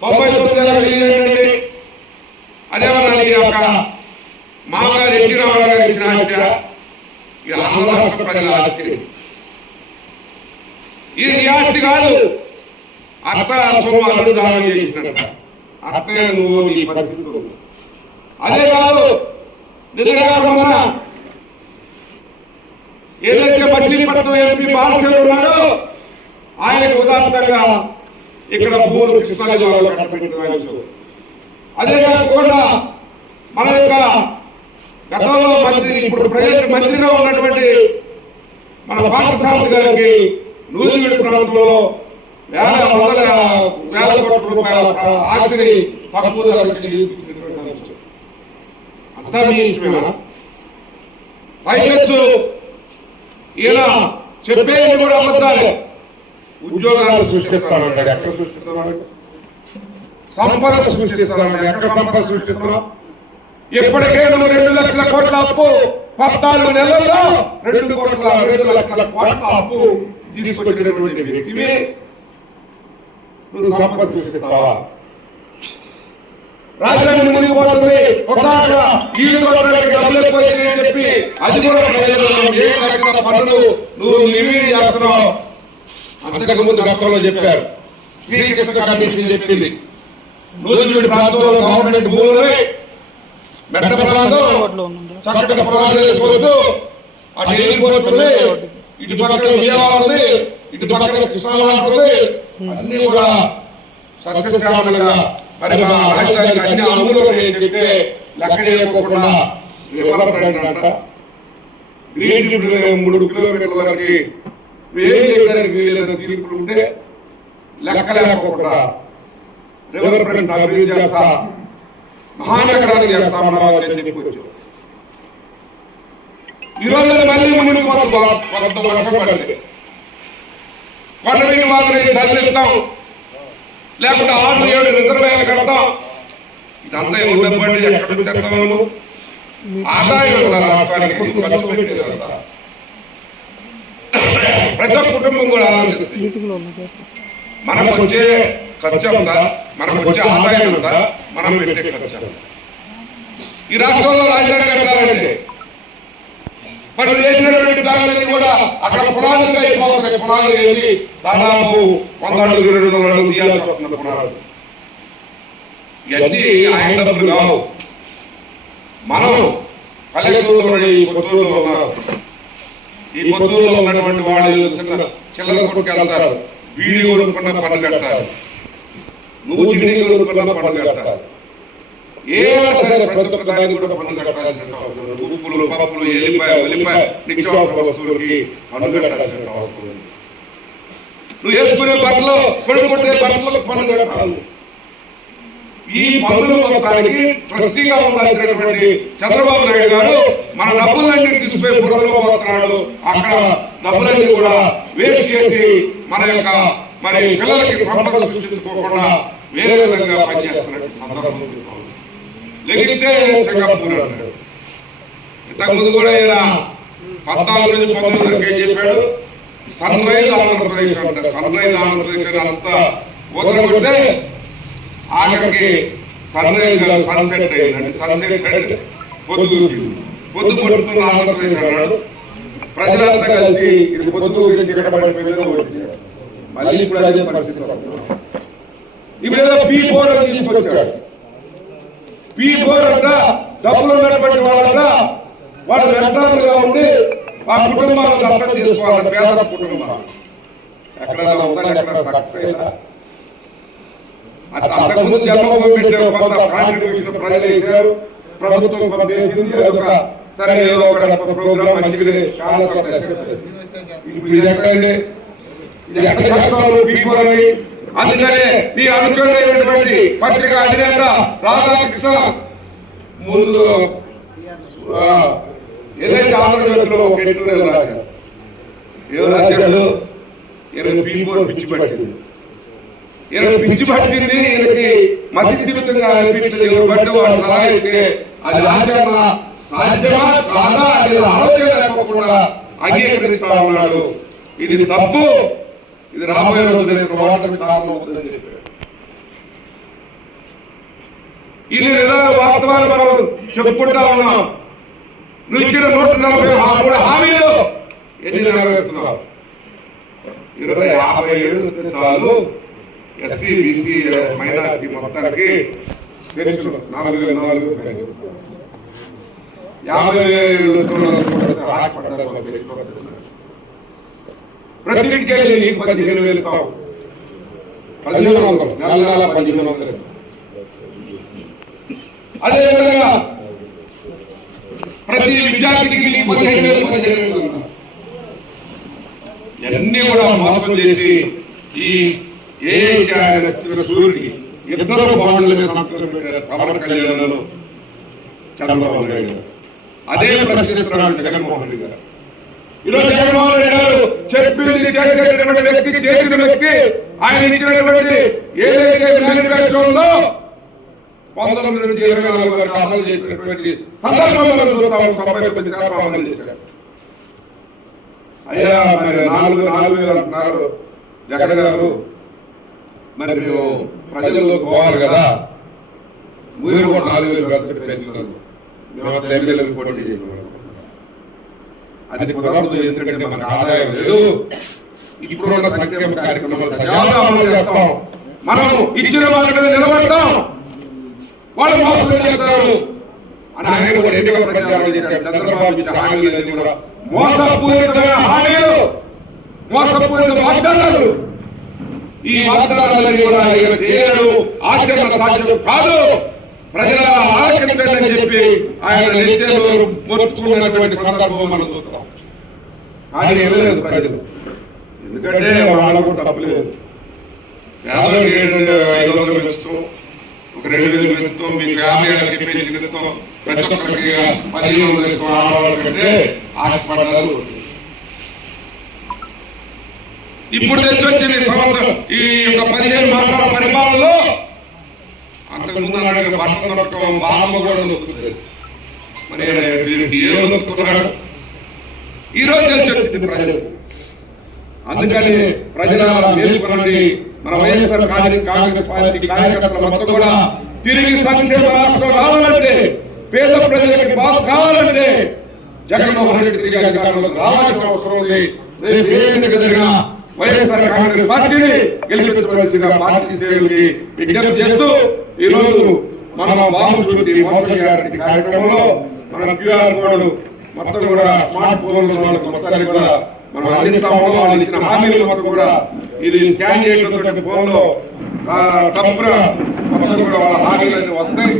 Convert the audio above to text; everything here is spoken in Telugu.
తొంభై తొమ్మిది నెలలు అదేమన్నా నీ మామగారు ఎన్టీ రామారావు గారు ఇచ్చిన ఆశ ఇది ఆంధ్ర ప్రజల ఆస్తి. ఇది ఆస్తి కాదు. అత్త సొమ్ము దానం చేసినట్ట. నువ్వు నీ పరిస్థితులు. అదే కాదు. నిద్రగా ఏదైతే మచిలీపట్నం ఎంపీ బాలసేన ఉన్నాడో ఆయన ఉదాత్తంగా ఇక్కడ భూములు కృష్ణా జిల్లాలో కట్టబెట్టిన వయసు అదే కాకుండా మన యొక్క గతంలో మంత్రి ఇప్పుడు ప్రజెంట్ మంత్రిగా ఉన్నటువంటి మన పాఠశాల గారికి నూజివీడు ప్రాంతంలో వేల వందల వేల కోట్ల రూపాయల ఆస్తిని తక్కువ ధరకి అంతా మీ ఇష్టమేనా? పైకెచ్చు ఇలా చెప్పేది కూడా అబద్ధాలే. ఉద్యోగాలు సృష్టిస్తానంటాడు ఎక్కడ సృష్టిస్తున్నాడు సంపద సృష్టిస్తున్నాడు ఎక్కడ సంపద సృష్టిస్తున్నావు ఇప్పటికే నువ్వు రెండు లక్షల కోట్ల అప్పు పద్నాలుగు నెలల్లో రెండు కోట్ల రెండు లక్షల కోట్ల అప్పు తీసుకొచ్చినటువంటి వ్యక్తివి నువ్వు సంపద సృష్టిస్తావా? రాజధాని మునిగిపోతుంది కొత్తగా అని చెప్పి అది కూడా ప్రజలు ఏ కట్టిన పన్నులు నువ్వు నిర్వీర్యం చేస్తున్నావు? అంతకు ముందు గతంలో చెప్పారు. శ్రీకృష్ణ కమిషన్ చెప్పింది. నూజివీడి ప్రాంతంలో గవర్నమెంట్ భూములని మెట్ట ప్రాంతం చక్కగా పొలాలు చేసుకోవచ్చు అటు ఎయిర్పోర్ట్ ఉంది ఇటు పక్కన విజయవాడ ఉంది ఇటు పక్కన కృష్ణారావు అన్ని కూడా సస్యశ్యామలుగా. మరి మా రాజధానికి అన్ని అమలు చెప్తే లెక్క గ్రీన్ మూడు కిలోమీటర్ల వరకు వేలు చేయడానికి వీలైన తీర్పులు ఉంటే లెక్క లేకుండా రివర్ ఫ్రంట్ అభివృద్ధి చేస్తా అని చెప్పి ఈ మళ్ళీ ముందు కొంత వర్షం పడింది పండుగ మాత్రం తరలిస్తాం లేకుంటే ఆరు ఏడు కడతాం. ఇదంతా ఎందుకు ఎక్కడ తెస్తాము ఆదాయం రాష్ట్రానికి. ఖర్చు పెట్టేదంతా. ప్రతి ఒక్క కుటుంబం కూడా ఆలోచిస్తుంది మనకు వచ్చే ఖర్చు ఉందా. మనకు వచ్చే ఆదాయం ఉందా మనం పెట్టే ఖర్చు ఈ రాష్ట్రంలో రాజధాని కట్టాలంటే మనం చేసినటువంటి దానిని కూడా అక్కడ పునాదులుగా అయిపోతున్నాయి పునాదులు వెళ్ళి దాదాపు వంద అడుగులు రెండు వందల అడుగులు తీయాల్సి వస్తుంది పునాదులు. ఇవన్నీ ఆయన డబ్బులు కావు. మనం పల్లెటూరులో ఈ పొత్తూరులో ఉన్నారు ఈ పొత్తూరులో ఉన్నటువంటి వాళ్ళు చిన్న చిల్లర కొట్టుకెళ్తారు. వీడి కొనుక్కున్న పనులు కట్టారు నువ్వు జిడి కొనుక్కున్న పనులు కట్టారు ఏమైనా సరే ప్రతి ఒక్క దానికి కూడా పనులు కట్టాల్సిన ఉప్పులు పప్పులు ఎల్లిపాయ ఉల్లిపాయ నిత్యావసర వస్తువులకి పనులు కట్టాల్సిన అవసరం ఉంది. నువ్వు వేసుకునే బట్టలు కొనుక్కుంటే బట్టలకు పనులు కట్టాలి. ఈ పన్నుల మొత్తానికి ట్రస్టీగా ఉండాల్సినటువంటి చంద్రబాబు నాయుడు గారు మన డబ్బులన్నీ తీసుకుపోయి బుర్రలో పోతున్నాడు. అక్కడ డబ్బులన్నీ కూడా వేస్ట్ చేసి మన యొక్క మరి పిల్లలకి సంపద సృష్టించుకోకుండా వేరే విధంగా పనిచేస్తున్నట్టు సందర్భం లెగిస్తే సింగపూర్ అన్నాడు ఇంతకుముందు కూడా ఈయన పద్నాలుగు నుంచి పంతొమ్మిది వరకు ఏం చెప్పాడు? సన్ రైజ్ ఆంధ్రప్రదేశ్ అంటారు సన్ రైజ్ ఆంధ్రప్రదేశ్ అంతా వదలకుంటే ఆఖరికి సన్ రైజ్ సన్సెట్ అయిందండి. సన్సెట్ అంటే పొద్దు పొద్దు పడుతున్న ఆంధ్రప్రదేశ్ అన్నాడు ప్రజలంతా కలిసి ఇది పొద్దు గురించి పడిపోయిందో మళ్ళీ ఇప్పుడు అదే పరిస్థితి ఇప్పుడు ఏదో పీ ఫోర్ అని తీసుకొచ్చాడు పీ ఫోర్ అంట డబ్బులు ఉన్నటువంటి వాళ్ళంట వాళ్ళు ఉండి ఆ కుటుంబాలను అర్థం చేసుకోవాలి పేద కుటుంబాలు. ఎక్కడ ఉందని ఎక్కడ సక్సెస్ అంతకుముందు జన్మభూమి కొంత కాంట్రిబ్యూషన్ ప్రజలు ఇచ్చారు. ప్రభుత్వం కొంత చేసింది అదొక సరే ఏదో ఒక ప్రోగ్రామ్ మంచిది చాలా ఇప్పుడు ఇది ఎక్కడండి ఇది ఎక్కడ చేస్తావు పీపుల్ అందుకనే నీ అనుకూలమైనటువంటి పత్రిక అధినేత రాధాకృష్ణ ముందు ఏదైతే ఆంధ్రప్రదేశ్లో ఒక రాశారు? పిచ్చి పట్టింది పిచ్చి పట్టింది ఈయనకి మతి స్థిమితంగా అనిపించింది సలహా అది ఆచరణ సాధ్యమా కాదా అనేది ఆలోచన లేకుండా అంగీకరిస్తా ఉన్నాడు. ఇది తప్పు. ఇది రాబోయే రోజుల్లో పోరాటం కారణం అవుతుందని చెప్పాడు. ఇన్ని నిజాలు వాస్తవాలు మనం చెప్పుకుంటా ఉన్నాం. నువ్వు ఇచ్చిన నూట నలభై ఆ మూడు హామీలు ఎన్ని నెరవేరుతున్నావు ఇరవై యాభై ఏళ్ళు చాలు. ఎస్సీ బీసీ మైనార్టీ మొత్తానికి పెన్షన్ నాలుగు వేల నాలుగు యాభై ఏళ్ళు ఉన్న వాళ్ళకు నీకు పదిహేను వేలు కావు పదిహేను వందలు నెల నెల పదిహేను వందలు. అదేవిధంగా ప్రతి విద్యార్థికి నీకు పదిహేను వేలు పదిహేను వేలు ఇవన్నీ కూడా మోసం చేసి ఈ ఏ సూర్యుడికి ఇద్దరు బాండ్ల మీద సంతకం పెట్టారు? పవన్ కళ్యాణ్ చంద్రబాబు నాయుడు. అదే ప్రశ్నిస్తున్నాడు జగన్మోహన్ రెడ్డి గారు. ఈరోజు జగన్మోహన్ రెడ్డి గారు చెప్పింది చేసేటటువంటి వ్యక్తి చేసిన వ్యక్తి ఆయన ఇచ్చినటువంటి ఏదైతే మేనిఫెస్టో ఉందో పంతొమ్మిది నుంచి ఇరవై నాలుగు వరకు అమలు చేసినటువంటి సందర్భంలో చూస్తాం తొంభై తొమ్మిది శాతం అమలు చేశారు. అయ్యా మరి నాలుగు నాలుగు వేలు అంటున్నారు జగన్ గారు మరి మేము ప్రజల్లోకి పోవాలి కదా. మీరు కూడా నాలుగు వేలు పెంచడం పెంచుతారు మేము అంత ఎమ్మెల్యేలు పోటీ చేయము అది కుదరదు ఎందుకంటే మన ఆదాయం లేదు. ఇప్పుడున్న సంక్షేమ కార్యక్రమాలు సజావుగా అమలు చేస్తాం. మనం ఇచ్చిన వాళ్ళ మీద నిలబడతాం. వాళ్ళు మోసం చేస్తారు. అని ఆయన కూడా ఎన్నికల ప్రచారం చేశారు. చంద్రబాబు ఇచ్చిన హామీలన్నీ కూడా మోసపూరితమైన హామీలు. మోసపూరిత వాగ్దానాలు. ఈ వాగ్దానాలన్నీ కూడా ఆయన చేయడు ఆచరణ సాధ్యం కాదు. ప్రజల ఆలకించండి అని చెప్పి ఆయన నిత్యంలో మొత్తుకున్నటువంటి సందర్భం మనం చూస్తాం. ఆయన వెళ్ళలేదు ప్రజలు. ఎందుకంటే వాళ్ళకు తప్పు లేదు. పేదలకు ఐదు వందలు ఇస్తూ ఒక రెండు వేలు పెంచుతాం మీ ఫ్యామిలీ పెంచి పెంచుతాం ప్రతి ఒక్కరికి పదిహేను వందలు ఇస్తాం ఆడవాళ్ళకంటే ఆశపడ్డారు ఇప్పుడు తెచ్చి వచ్చింది ఈ సంవత్సరం. ఈ యొక్క పదిహేను మాసాల పరిపాలనలో అంతకుముందు నాడు బట్టలు నొక్కడం బామ్మ కూడా నొక్కుతుంది మరి ఏదో నొక్కుతున్నాడు. ఈ రోజు తెలిసి వచ్చింది ప్రజలు. అందుకని ప్రజల మేలుకొనండి. మన వైఎస్ఆర్ కాంగ్రెస్ కాంగ్రెస్ పార్టీ కార్యకర్తలు మొత్తం కూడా తిరిగి సంక్షేమ రాష్ట్రం రావాలంటే పేద ప్రజలకి బాగు కావాలంటే జగన్మోహన్ రెడ్డి తిరిగి అధికారంలో రావాల్సిన అవసరం ఉంది. రేపు ఏ ఎన్నిక జరిగినా వైఎస్ఆర్ కాంగ్రెస్ పార్టీని గెలిపించవలసిన పార్టీ శ్రేణులకి విజ్ఞప్తి చేస్తూ ఈ రోజు మన శృతి మోసం గారి కార్యక్రమంలో మన క్యూఆర్ కోడ్ మొత్తం కూడా స్మార్ట్ ఫోన్ వాళ్ళకి మొత్తానికి కూడా మనం అందిస్తాము. వాళ్ళు ఇచ్చిన హామీలు మొత్తం కూడా ఇది స్కాన్ చేయడం ఫోన్లో తప్పున మొత్తం కూడా వాళ్ళ హామీలన్నీ వస్తాయి.